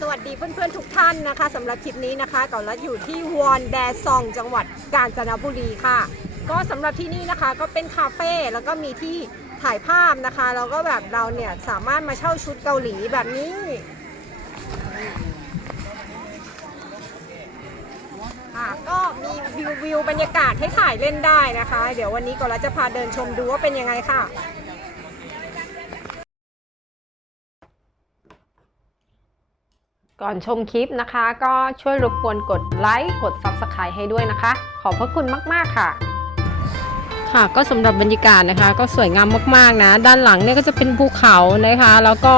สวัสดีเพื่อนๆทุกท่านนะคะสำหรับคลิปนี้นะคะก่าลัดอยู่ที่วอนแดซองจังหวัดกาญจนบุรีค่ะ ก็สำหรับที่นี่นะคะก็เป็นคาเฟ่แล้วก็มีที่ถ่ายภาพนะคะแล้วก็แบบเราเนี่ยสามารถมาเช่าชุดเกาหลีแบบนี้ค่ะก็มีวิววิวบรรยากาศให้ถ่ายเล่นได้นะคะ เดี๋ยววันนี้ก่าลัดจะพาเดินชมดูว่าเป็นยังไงค่ะ ก่อนชมคลิปนะคะ ก็ช่วยรบกวนกดไลค์กด Subscribe ให้ด้วยนะคะ ขอบพระคุณมากๆค่ะ ค่ะก็สำหรับบรรยากาศนะคะ ก็สวยงามมากๆนะ ด้านหลังเนี่ยก็จะเป็นภูเขานะคะ แล้วก็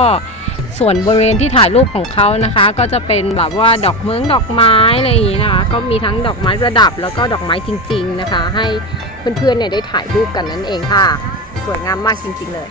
ส่วนบริเวณที่ถ่ายรูปของเขานะคะ ก็จะเป็นแบบว่าดอกเมืองดอกไม้อะไรอย่างนี้นะคะ ก็มีทั้งดอกไม้ประดับแล้วก็ดอกไม้จริง ๆนะคะ ให้เพื่อนๆเนี่ยได้ถ่ายรูปกันนั่นเองค่ะ สวยงามมากจริง ๆ เลย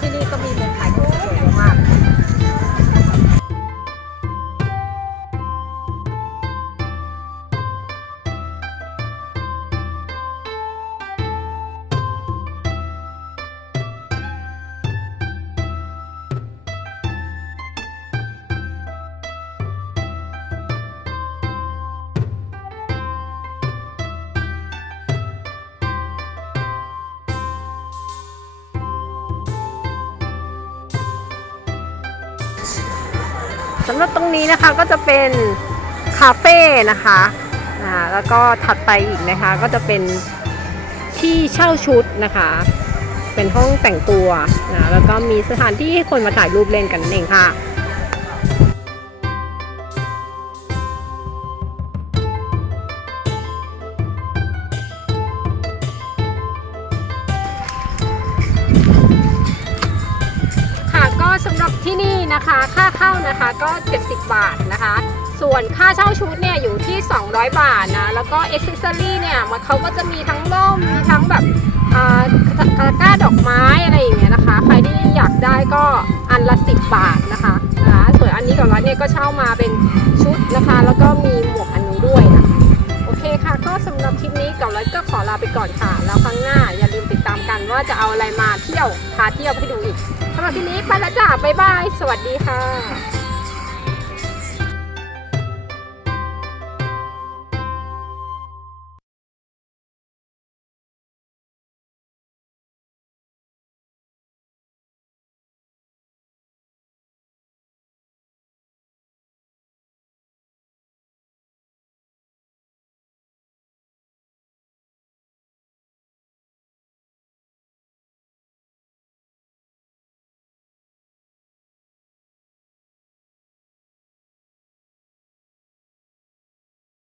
ที่นี่ก็มีมุมถ่ายรูปสวยมาก สำหรับตรงนี้นะคะก็จะเป็นคาเฟ่นะคะอ่าแล้วก็ถัดไปอีกนะคะก็จะเป็นที่เช่าชุดนะคะ เป็นห้องแต่งตัวนะแล้วก็มีสถานที่ให้คนมาถ่ายรูปเล่นกันนั่นเองค่ะ สำหรับที่นี่นะคะ ค่าเข้านะคะก็ 70 บาทนะคะ ส่วนค่าเช่าชุดเนี่ยอยู่ที่ 200 บาทนะ แล้วก็เอ็กซ์เซอรี่เนี่ยมันเขาก็จะมีทั้งร่มมีทั้งแบบอ่าตะกร้าดอกไม้อะไรอย่างเงี้ยนะคะ ใครที่อยากได้ก็อันละ 10 บาทนะคะนะส่วนอันนี้กับร้านเนี่ยก็เช่ามาเป็นชุดนะคะ แล้วก็มีหมวกอันนี้ด้วยนะโอเคค่ะ ก็สำหรับคลิปนี้กับร้านก็ขอลาไปก่อนค่ะ แล้วครั้งหน้าามกันว่าจะเอาอะไรมาเที่ยวพาเที่ยวให้ดูอีกสำหรับทีนี้ไปแล้วจ้าบ๊ายบาย สวัสดีค่ะ